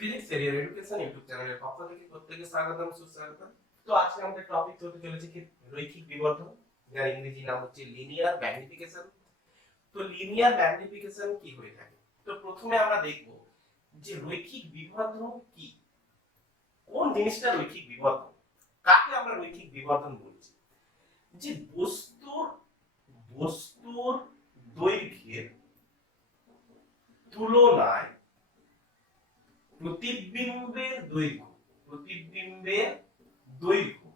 Physics এরিয়ার education YouTube চ্যানেলের পক্ষ থেকে প্রত্যেককে স্বাগতম সুস্বাগতম। তো আজকে আমাদের টপিক হতে চলেছে কি রৈখিক বিবর্ধন, যার ইংরেজি নাম হচ্ছে লিনিয়ার ম্যাগনিফিকেশন। তো লিনিয়ার ম্যাগনিফিকেশন কি হয়ে থাকে? তো প্রথমে আমরা দেখব যে রৈখিক বিবর্ধন কি, কোন জিনিসটা রৈখিক বিবর্ধন, কাকে আমরা রৈখিক বিবর্ধন বলছি। যে বস্তুর দৈর্ঘ্যের তুলনায় প্রতিবিম্বের দৈর্ঘ্য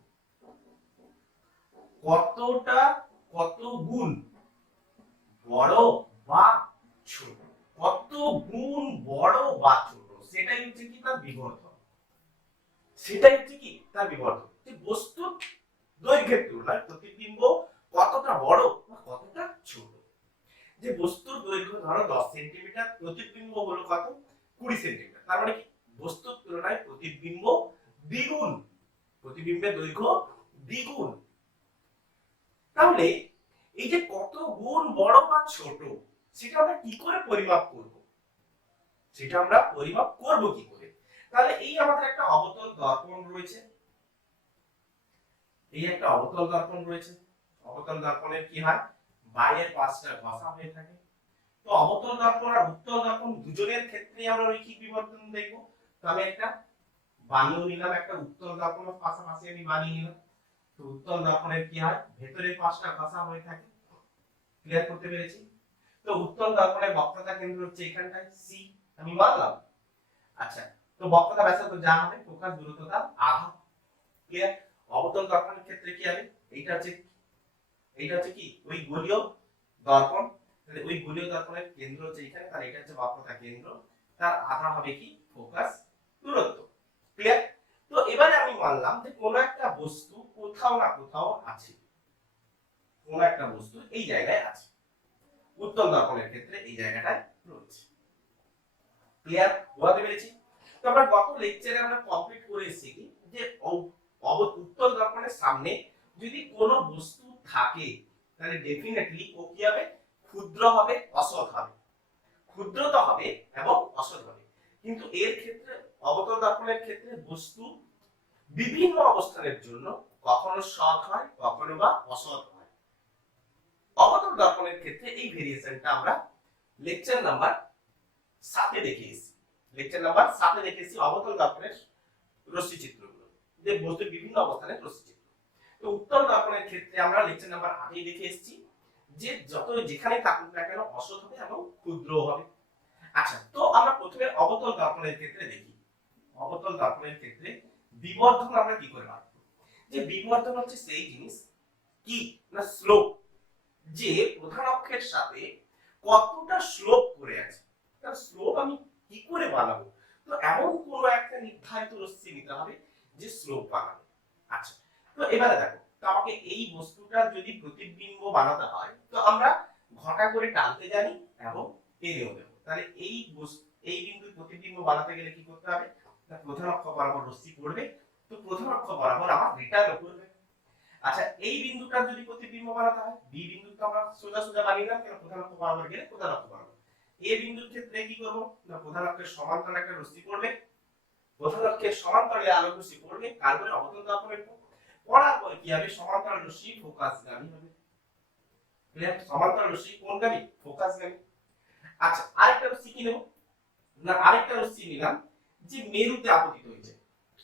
কত গুণ বড় বা ছোট, কত গুণ বড় বা ছোট, সেটাই হচ্ছে কি তার বিবর্ধন। যে বস্তুর দৈর্ঘ্যের তুলনায় প্রতিবিম্ব কতটা বড় বা কতটা ছোট। যে বস্তুর দৈর্ঘ্য ধরো 10 সেন্টিমিটার, প্রতিবিম্ব হলো কত 20 সেন্টিমিটার, তার মানে কি বস্তুর তুলনায় প্রতিবিম্ব দ্বিগুণ, প্রতিবিম্বের দৈর্ঘ্য দ্বিগুণ। তাহলে এই যে কত গুণ বড় বা ছোট, সেটা আমরা কি করে পরিমাপ করব, কি করে? তাহলে এই আমাদের একটা অবতল দর্পণ রয়েছে, অবতল দর্পণের কি হয়, বাইরের পাশটা ঘষা হয়ে থাকে। তো অবতল দর্পণ আর উত্তল দর্পণ দুজনের ক্ষেত্রে আমরা রৈখিক বিবর্ধন দেখব। তো আমি একটা বানিয়ে নিলাম, একটা উত্তল দর্পণের পাশাপাশি আমি বানিয়ে নিলাম। তো উত্তল দর্পণের কি হয়, ভেতরের পাশটা ঘষা হয়ে থাকে। ক্লিয়ার করতে পেরেছি? তো উত্তল দর্পণের বক্রতা কেন্দ্র হচ্ছে এখানটায় সি, আমি মানলাম। আচ্ছা, তো বক্রতা ব্যাসার্ধ যা হবে, ফোকাস দূরত্বটা আধা। ক্লিয়ার? অবতল দর্পণের ক্ষেত্রে কি হবে, এইটা হচ্ছে কি ওই গোলীয় দর্পণ, তাহলে ওই গোলীয় দর্পণের কেন্দ্র হচ্ছে এখানে, তাহলে এটা হচ্ছে বক্রতা কেন্দ্র, তার আধা হবে কি ফোকাস দূরত্ব। ক্লিয়ার? তো এবারে আমি মানলাম যে কোন একটা বস্তু কোথাও না কোথাও আছে, কোন একটা বস্তু এই জায়গায় আছে, উত্তল দর্পণের ক্ষেত্রে এই জায়গাটায় রয়েছে। ক্লিয়ার? বুঝতে পেরেছি? তো আমরা গত লেকচারে আমরা কমপ্লিট করে এসেছি কি যে উত্তল দর্পণের সামনে যদি কোনো বস্তু থাকে, তাহলে ডেফিনেটলি ও কি হবে, ক্ষুদ্র হবে, অসৎ হবে, ক্ষুদ্র তো হবে এবং অসৎ হবে। কিন্তু এর ক্ষেত্রে অবতল দর্পণের ক্ষেত্রে বস্তু বিভিন্ন অবস্থানের জন্য কখনো সৎ হয়, কখনো বা অসৎ হয়। অবতল দর্পণের ক্ষেত্রে এই ভেরিয়েশনটা আমরা লেকচার নাম্বার 7 দেখেছি, অবতল দর্পণের রশ্মি চিত্রগুলো, যে বস্তুর বিভিন্ন অবস্থানের রশ্মি চিত্র। তো উত্তল দর্পণের ক্ষেত্রে আমরা লেকচার নাম্বার 8 দেখে এসেছি যে যত যেখানে থাকুক না কেন অসৎ হবে এবং ক্ষুদ্র হবে। আচ্ছা, তো আমরা প্রথমে অবতল দর্পণের ক্ষেত্রে দেখি। অবতল দর্পণের ক্ষেত্রে বিবর্ধন আমরা কি করে পাবো? যে বিবর্ধন হচ্ছে সেই জিনিস কি না স্লোপ, যে প্রধান অক্ষের সাথে কতটা স্লোপ করে আছে, তার স্লোপ আমি কি করে বানাবো? তো এমন কোন একটা নির্ধারিত রশ্মি নিতে হবে যে স্লোপ বানাবে। আচ্ছা, তো এবারে দেখো, তো আমাকে এই বস্তুটার যদি প্রতিবিম্ব বানাতে হয়, তো আমরা ঘটা করে টানতে জানি এবং টেনেও দেব। তাহলে এই বিন্দুর প্রতিবিম্ব বানাতে গেলে কি করতে হবে, না প্রধান অক্ষ বরাবর রশ্মি পড়বে, তো প্রধান অক্ষ বরাবর আমার রিটার্ন করবে। আচ্ছা, এই বিন্দুটার যদি প্রতিবিম্ব বানাতে হয়, বি বিন্দু তো আমরা সোজা সোজা বানিয়ে দিলাম, কেন প্রধান অক্ষ বরাবর গেলে প্রধান অক্ষ বরাবর। এ বিন্দুর ক্ষেত্রে কি করব, না প্রধান অক্ষের সমান্তরাল একটা রশ্মি পড়বে, প্রধান অক্ষের সমান্তরালে আলোক রশ্মি পড়বে, তারপরে অবতল দর্পণের পড়ার পরে কি হবে, সমান্তরাল রশ্মি ফোকাসগামী হবে। ক্লিয়ার? সমান্তরাল রশ্মি কোনগামী, ফোকাসগামী। আচ্ছা, আরেকটা রশ্মি কি নেব, না আরেকটা রশ্মি নিলাম যে মেরুতে আপতিত হয়েছে,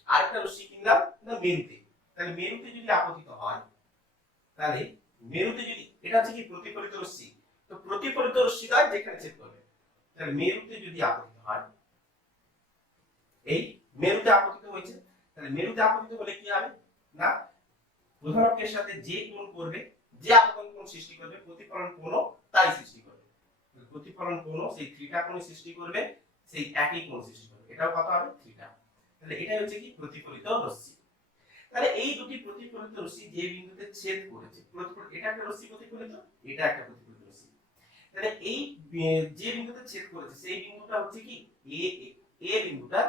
আরেকটা রশ্মি কিনলাম না মেরুতে। তাহলে মেরুতে যদি আপতিত হয়, তাহলে মেরুতে যদি এটা হচ্ছে কি প্রতিফলিত রশ্মি, তো প্রতিফলিত রশ্মিটা যেখানে ছেদ করবে, তাহলে মেরুতে যদি আপতিত হয়, এই মেরুতে আপতিত হয়েছে, তাহলে মেরুতে আপতিত হলে কি হবে, না প্রধান অক্ষের সাথে যে কোণ করবে, যে আপতন কোণ সৃষ্টি করবে, প্রতিফলন কোণও তাই সৃষ্টি করবে। প্রতিফলন কোণও সেই থিটা কোণ সৃষ্টি করবে, সেই একই কোণ সৃষ্টি করবে, এটাও কত হবে থিটা। তাহলে এটাই হচ্ছে কি প্রতিফলিত রশ্মি। তাহলে এই দুটি প্রতিফলিত রশ্মি যে বিন্দুতে ছেদ করেছে, এটা একটা রশ্মি প্রতিফলিত, এটা একটা প্রতিফলিত রশ্মি। তাহলে এই যে বিন্দুতে ছেদ করেছে সেই বিন্দুটা হচ্ছে কি এ বিন্দুটা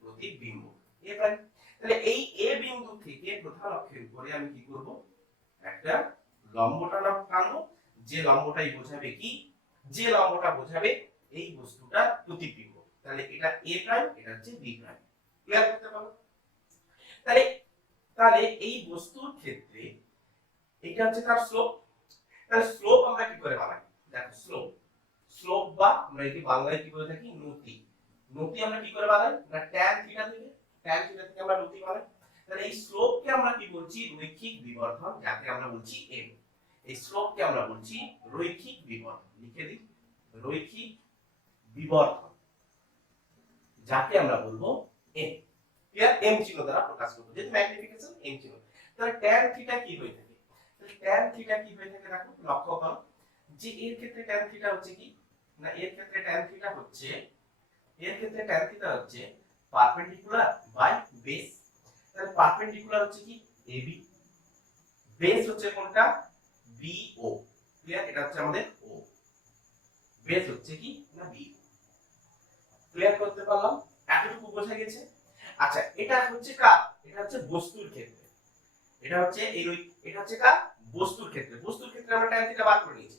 প্রতিবিম্ব এ প্রাইম। তাহলে এই এ বিন্দু থেকে প্রধান অক্ষের উপরে আমি কি করব, একটা লম্ব টানবো, যে লম্বটাই বোঝাবে কি, যে লম্বটা বোঝাবে এই বস্তুটার প্রতিবিম্ব। তাহলে এটা a প্রাইম, এটা হচ্ছে b প্রাইম। ক্লিয়ার করতে পারো? তাহলে তাহলে এই বস্তুর ক্ষেত্রে এটা হচ্ছে তার স্লোপ। তাহলে স্লোপ আমরা কি করে বানাই? দেখো স্লোপ, স্লোপ বা আমরা একে বাংলায় কি বলে থাকি? নতি। নতি আমরা কি করে বানাই? না tan থিটা থেকে, tan থিটা থেকে আমরা নতি বানাই। তাহলে এই স্লোপকে আমরা কি বলছি? রৈখিক বিবর্ধন, যাকে আমরা বলছি m। এই স্লোপকে আমরা বলছি রৈখিক বিবর্ধন। লিখে দিই, রৈখিক বিবর্ধন, যাকে আমরা বলবো m। ক্লিয়ার? m চিহ্ন দ্বারা প্রকাশ করব, যেহেতু ম্যাগনিফিকেশন m চিহ্ন। তাহলে tan থিটা কি হয়ে থাকে? তাহলে tan থিটা কি হয়ে থাকে? দেখো লক্ষ্য করো যে এর ক্ষেত্রে tan থিটা হচ্ছে কি না, এর ক্ষেত্রে tan থিটা হচ্ছে, এর ক্ষেত্রে tan থিটা হচ্ছে পারপেন্ডিকুলার বাই বেস। তাহলে পারপেন্ডিকুলার হচ্ছে কি? ab, বেস হচ্ছে কোনটা? bo। ক্লিয়ার? এটা হচ্ছে আমাদের o, বেস হচ্ছে কি না bo। ক্লিয়ার করতে পারলাম? এতটুকু বোঝা গেছে? আচ্ছা, এটা হচ্ছে কার? এটা হচ্ছে বস্তুর ক্ষেত্রে। এটা হচ্ছে এই এটা হচ্ছে কার? বস্তুর ক্ষেত্রে। বস্তুর ক্ষেত্রে আমরা tan থিটা বার করে নিয়েছি।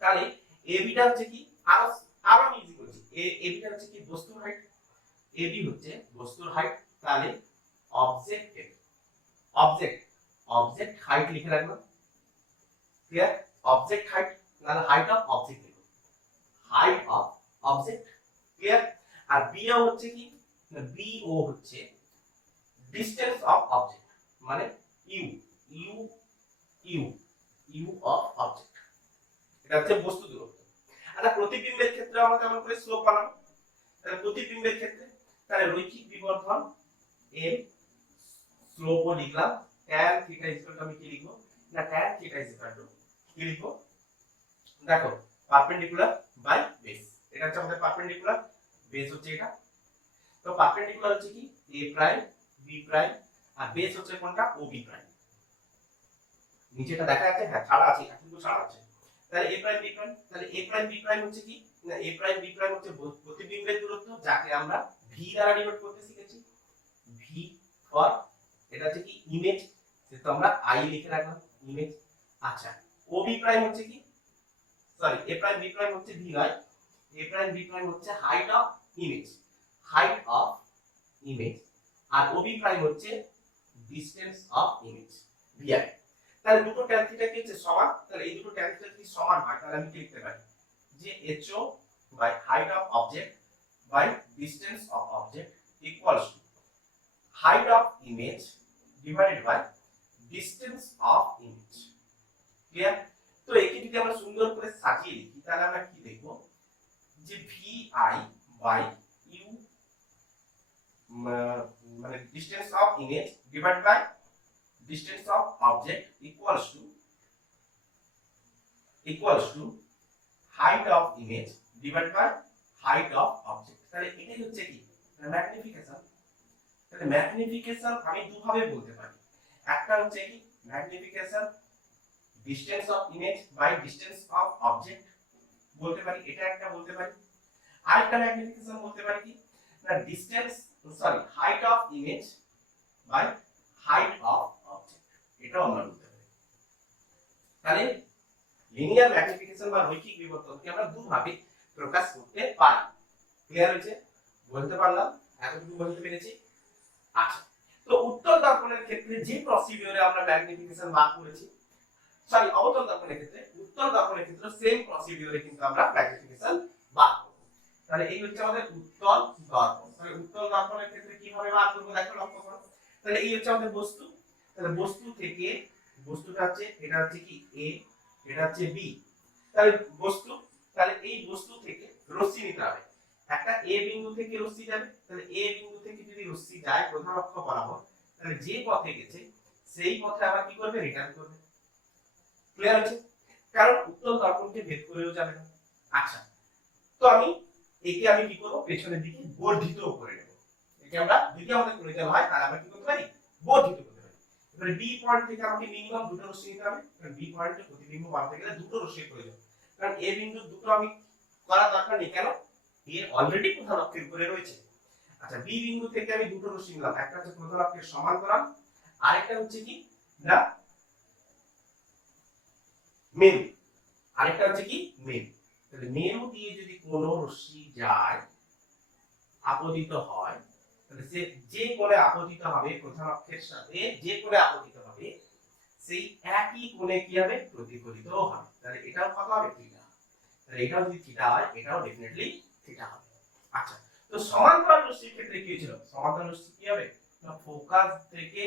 তাহলে ab টা হচ্ছে কি? আরো আরো আমি ইজি করছি। ab টা হচ্ছে কি? বস্তুর হাইট। ab হচ্ছে বস্তুর হাইট। তাহলে অবজেক্টের অবজেক্ট অবজেক্ট হাইট লিখে রাখলাম। ক্লিয়ার? অবজেক্ট হাইট, তাহলে হাইট অফ অবজেক্ট লিখো, হাইট অফ অবজেক্ট। ক্লিয়ার? আর bo হচ্ছে কি? না bo হচ্ছে ডিসটেন্স অফ অবজেক্ট, মানে u u u u of object. এটা হচ্ছে বস্তু দূরত্ব। আচ্ছা, প্রতিবিম্বের ক্ষেত্রে আমরা কেমন করে স্লোপ বানাবো? তাহলে প্রতিবিম্বের ক্ষেত্রে তাহলে রৈখিক বিবর্ধন m, স্লোপও লিখলাম। tan থিটা ইকুয়াল টু আমি কি লিখবো? না tan থিটা ইকুয়াল টু কি লিখবো? দেখো পারপেন্ডিকুলার বাই বেস। এটা হচ্ছে আমাদের পারপেন্ডিকুলার, বেস হচ্ছে এটা। তো পারপেন্ডিকুলার হচ্ছে কি? a প্রাইম b প্রাইম, আর বেস হচ্ছে কোনটা? ob prime. নিচেটা দেখা যাচ্ছে? হ্যাঁ ছাড়া আছে, কিন্তু ছাড়া আছে। তাহলে a প্রাইম b প্রাইম, তাহলে a প্রাইম b প্রাইম হচ্ছে কি না, a প্রাইম b প্রাইম হচ্ছে প্রতিবিম্বের দূরত্ব, যাকে আমরা v দ্বারা ডিনোট করতে শিখেছি। v ফর, এটা হচ্ছে কি? ইমেজ, সেটা আমরা i লিখে রাখলাম, ইমেজ। আচ্ছা, ob প্রাইম হচ্ছে কি? Sorry, a prime b prime হচ্ছে v নয়, a প্রাইম b প্রাইম হচ্ছে height of image, height of image. আর ob প্রাইম হচ্ছে ডিসটেন্স অফ ইমেজ, vi। তাহলে দুটো tan থিটা কি হচ্ছে? সমান। তাহলে এই দুটো tan থিটা যদি সমান হয়, তাহলে আমি কি লিখতে পারি? যে ho by height of object by distance of object equals to height of image divided by distance of image. Clear? তো একে যদি আমরা সুন্দর করে সাজিয়ে লিখি, তাহলে আমরা কি দেখব? যে vi বাই u, মানে distance of image divide by distance of object equals to height of image divided by height of object। তাহলে এটাই হচ্ছে কি? ম্যাগনিফিকেশন। তাহলে ম্যাগনিফিকেশন আমি দুভাবে বলতে পারি। একটা হচ্ছে কি? Magnification distance of image by distance of object বলতে পারি, এটা একটা বলতে পারি। আরেকটা ম্যাগনিফিকেশন বলতে পারি কি না, distance sorry height of image by height of object, এটাও আমরা বলতে পারি। তাহলে লিনিয়ার ম্যাগনিফিকেশন বা রৈখিক বিবর্তনকে আমরা দুভাবে প্রকাশ করতে পারি। ক্লিয়ার হয়েছে? বলতে পারলাম? এতটুকু বলতে পেরেছি? আচ্ছা, তো উত্তল দর্পণের ক্ষেত্রে যে প্রসিডিউরে আমরা ম্যাগনিফিকেশন বার করেছি, সরি অবতল দর্পণের ক্ষেত্রে, উত্তল দর্পণের ক্ষেত্রে সেম প্রসিডিউরে কিন্তু আমরা ম্যাগনিফিকেশন বার করব। তাহলে এই হচ্ছে আমাদের উত্তল দর্পণ। তাহলে উত্তল দর্পণের ক্ষেত্রে কিভাবে বার করব দেখো, লক্ষ্য করো। তাহলে এই হচ্ছে আমাদের বস্তু। তাহলে বস্তু থেকে, বস্তুটা হচ্ছে, এটা হচ্ছে কি a, এটা হচ্ছে b। তাহলে বস্তু, তাহলে এই বস্তু থেকে রশ্মি নিতে হবে। একটা a বিন্দু থেকে রশ্মি যাবে, তাহলে a বিন্দু থেকে যদি রশ্মি যায় প্রধান অক্ষ বরাবর, তাহলে যে পথে গেছে সেই পথে আবার কি করবে? রিটার্ন করবে। ক্লিয়ার হচ্ছে? কারণ উত্তল দর্পণকে ভেদ করেও যাবে না। আচ্ছা, তো আমি একে আমি কি করব? পেছনের দিকে বর্ধিত করে নেব। একে আমরা যদি আমাদের প্রয়োজন হয়, তাহলে আমরা কি করতে পারি? বর্ধিত করতে পারি। এবারে বি পয়েন্ট থেকে আমাকে মিনিমাম দুটো রশ্মি নিতে হবে, কারণ বি পয়েন্টে প্রতিবিম্ব বানাতে গেলে দুটো রশ্মির প্রয়োজন। কারণ এ বিন্দু দুটো আমি করা দরকার নেই, কেন? এ অলরেডি প্রধান অক্ষের উপরে রয়েছে। আচ্ছা, বি বিন্দু থেকে আমি দুটো রশ্মি নিলাম, একটা হচ্ছে প্রধান অক্ষের সমান্তরাল, আরেকটা হচ্ছে কি না মেরু, আরেকটা হচ্ছে কি মেরু। তাহলে মেরু দিয়ে যদি কোনো রশ্মি যায়, আপতিত হয়, তাহলে সে যে কোণে আপতিত হবে প্রধান অক্ষের সাথে, যে কোণে আপতিত হবে সেই একই কোণে কি হবে প্রতিফলিত হবে। তাহলে এটাও কত হবে থিটা। তাহলে এটাও যদি থিটা হয় এটাও ডেফিনেটলি থিটা হবে। আচ্ছা, তো সমান্তরাল রশ্মির ক্ষেত্রে কি হয়েছিল? সমান্তরাল রশ্মি কি হবে না ফোকাস থেকে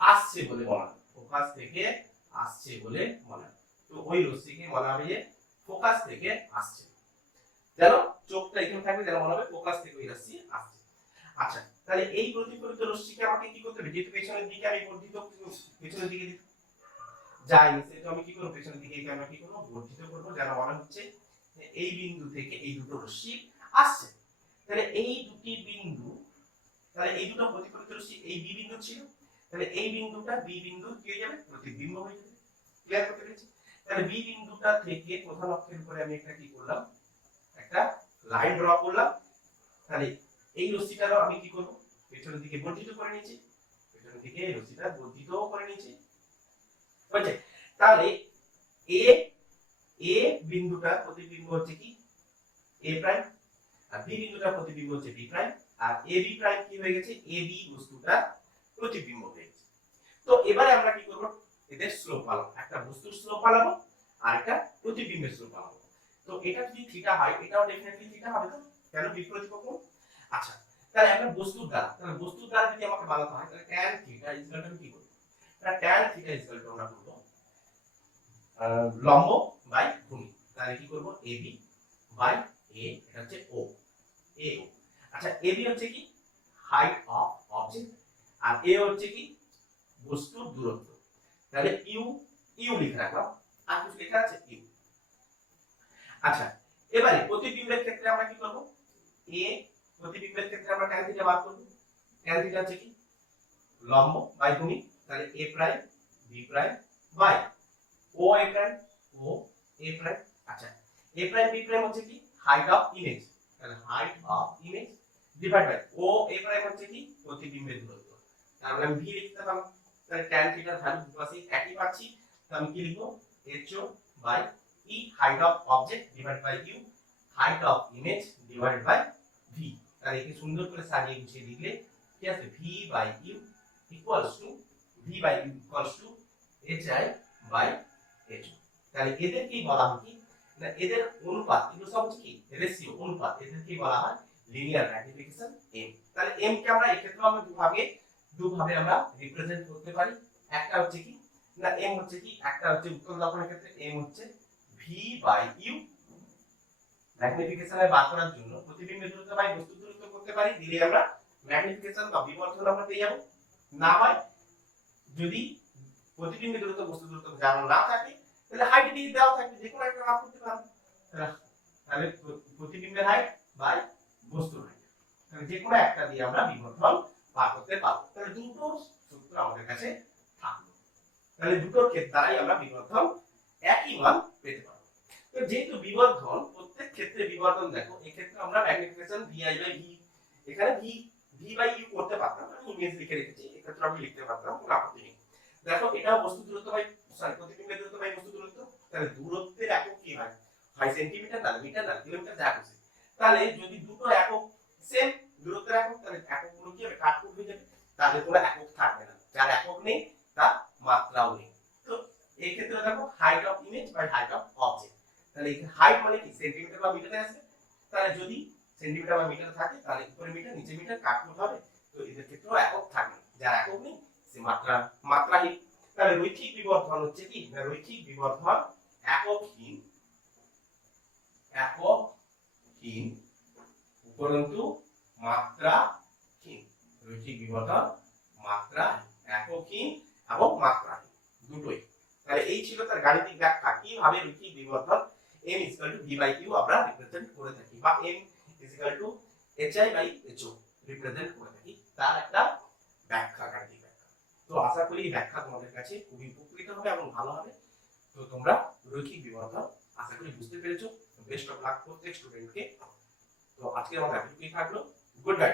আসছে বলে বলা হয়, ফোকাস থেকে আসছে বলে বলা হয়। তো ওই রশ্মিকে বলা হবে যে ফোকাস থেকে আসছে, যেন চোখটা এখানে থাকবে, যেন মনে হবে ফোকাস থেকে ওই রশ্মি আসছে। আচ্ছা, তাহলে এই প্রতিফলিত রশ্মিকে আমাকে কি করতে হবে? যেহেতু পেছনের দিকে আমি বর্ধিত, পেছনের দিকে যাই সেটা আমি কি করব? পেছনের দিকে আমরা কি করব? বর্ধিত করব, যেন মনে হচ্ছে এই বিন্দু থেকে এই দুটো রশ্মি আসছে। তাহলে এই দুটি বিন্দু, তাহলে এই দুটো প্রতিফলিত রশ্মি এই বি বিন্দু ছিল, তাহলে এই বিন্দুটা বি বিন্দু কি হয়ে যাবে? প্রতিবিম্ব হয়ে যাবে। ক্লিয়ার করতে পেরেছি? তাহলে বি বিন্দুটা থেকে প্রধান অক্ষের উপরে আমি একটা কি করলাম? একটা লাইন ড্র করলাম। তাহলে এই রশ্মিটারও আমি কি করব? পেছনের দিকে বর্ধিত করে নিয়েছি, পেছনের দিকে এই রশ্মিটা বর্ধিত করে নিয়েছি। বুঝছে? তাহলে এ এ বিন্দুটা প্রতিবিম্ব হচ্ছে কি এ প্রাইম, আর বি বিন্দুটা প্রতিবিম্ব হচ্ছে B prime, R A B prime কি হয়ে গেছে? এ বি বস্তুটা প্রতিবিম্ব হয়ে গেছে। তো এবারে আমরা কি করব? এদের স্লোপ পালাবো, একটা বস্তুর স্লোপ পালাবো আর একটা প্রতিবিম্বের স্লোপ পালাবো। তো এটা যদি থিটা হয় এটাও ডেফিনেটলি থিটা হবে। তো কেন বিপরীত কোণ? আচ্ছা, তাহলে আমরা বস্তুর দ্বারা, তাহলে বস্তুর দ্বারা যদি আমাকে বানাতে হয় তাহলে tan থিটা ইকুয়াল টু কি করব? তাহলে tan থিটা ইকুয়াল টু আমরা করব লম্ব বাই ভূমি। তাহলে কি করব? AB বাই A, এটা হচ্ছে O, AO। আচ্ছা, AB হচ্ছে কি হাইট অফ অবজেক্ট, আর A হচ্ছে কি বস্তুর দূরত্ব। তাহলে ইউ লিখে রাখলাম, আর কিছু লেখা আছে ইউ। আচ্ছা, এবারে প্রতিবিম্বের ক্ষেত্রে আমরা কি করব? A প্রতিবিম্বের ক্ষেত্রে আমরা tan থিটা বার করব। tan থিটা হচ্ছে কি লম্ব বাই ভূমি, তাহলে A prime B prime by O A prime O A prime. আচ্ছা, A প্রাইম B প্রাইম হচ্ছে কি হাইট অফ ইমেজ, তাহলে height of image divide by O A prime হচ্ছে কি প্রতিবিম্বের দূরত্ব। তাহলে আমি V লিখতে পারলাম। তাহলে tan থিটার ভ্যালু দুপাশে একই পাচ্ছি, তো আমি কি লিখব? HO by E height of object divide by U height of image divide by V। তাহলে একে সুন্দর করে সাজিয়ে গুছিয়ে লিখলে কি আছে? V by U equals to HI by HO। তাহলে এদের কি বলা হয় কি না এদের অনুপাত, এগুলো সব হচ্ছে কি রেশিও, অনুপাত। এদের কি বলা হয়? Linear magnification M। তাহলে M কে আমরা এক্ষেত্রে আমরা দুভাবে আমরা রিপ্রেজেন্ট করতে পারি। একটা হচ্ছে কি না M হচ্ছে কি, একটা হচ্ছে উত্তল দর্পণের ক্ষেত্রে M হচ্ছে V বাই U। ম্যাগনিফিকেশনে বার করার জন্য প্রতিবিম্বের দূরত্ব বাই বস্তুর দূরত্ব করতে পারি, দিলে আমরা ম্যাগনিফিকেশন বা বিবর্ধন আমরা পেয়ে যাব। না হয় যদি প্রতিবিম্বের দূরত্ব বস্তুর দূরত্ব জানা না থাকে তাহলে হাইট দিয়ে দেওয়া থাকবে, যে কোনো একটা বার করতে পারবে। তাহলে প্রতিবিম্বের হাইট বাই বস্তুর হাইট, তাহলে যে কোনো একটা দিয়ে আমরা বিবর্ধন বার করতে পারবো। তাহলে দুটো সূত্র আমাদের কাছে থাকলো, তাহলে দুটোর ক্ষেত্রে দ্বারাই আমরা বিবর্ধন একই মান পেতে পারবো। তো যেহেতু বিবর্ধন প্রত্যেক ক্ষেত্রে বিবর্ধন, দেখো এই ক্ষেত্রে আমরা ম্যাগনিফিকেশন VI বাই V, এখানে V বাই U করতে পারতাম, আমি ইমেজ লিখে রেখেছি, এক্ষেত্রে আমি লিখতে পারতাম, কোনো আপত্তি নেই। দেখো এটা বস্তু দূরত্ব বাই প্রতিবিম্বের দূরত্ব বাই বস্তু দূরত্ব, তাহলে দূরত্বের একক কি হয়? হয় সেন্টিমিটার না মিটার না কিলোমিটার, যা খুশি। তাহলে যদি দুটো একক সেম দূরত্বের একক, তাহলে এককগুলো কি হবে? কাটকুট হয়ে যাবে, তাহলে কোনো একক থাকবে না, যার একক নেই তার মাত্রাও নেই। তো এই ক্ষেত্রে দেখো height of image by height of object, তাহলে এখানে হাইট মানে কি সেন্টিমিটার বা মিটারে আসবে। তাহলে যদি সেন্টিমিটার বা মিটার থাকে তাহলে উপরে মিটার নিচে মিটার কাটকুট হবে। তো এদের ক্ষেত্রেও একক থাকবে, যার একক নেই সে মাত্রাহীন। তাহলে রৈখিক বিবর্ধন হচ্ছে কি না রৈখিক বিবর্ধন এককহীন উপরন্তু মাত্রাহীন। রৈখিক বিবর্ধন মাত্রাহীন, এককহীন এবং মাত্রাহীন দুটোই। তাহলে এই ছিল তার গাণিতিক ব্যাখ্যা কিভাবে রৈখিক বিবর্ধন m = v / u আমরা রিপ্রেজেন্ট করে থাকি, বা m = hi / ho রিপ্রেজেন্ট করে থাকি, তার একটা ব্যাখ্যা, গাণিতিক ব্যাখ্যা। তো আশা করি এই ব্যাখ্যা তোমাদের কাছে খুবই উপকৃত হবে এবং ভালো হবে। তো তোমরা রৈখিক বিবর্ধন আশা করি বুঝতে পেরেছো। বেস্ট অফ লাক প্রত্যেক স্টুডেন্টকে। তো আজকে আমাদের এতটুকুই থাকলো। Good bye.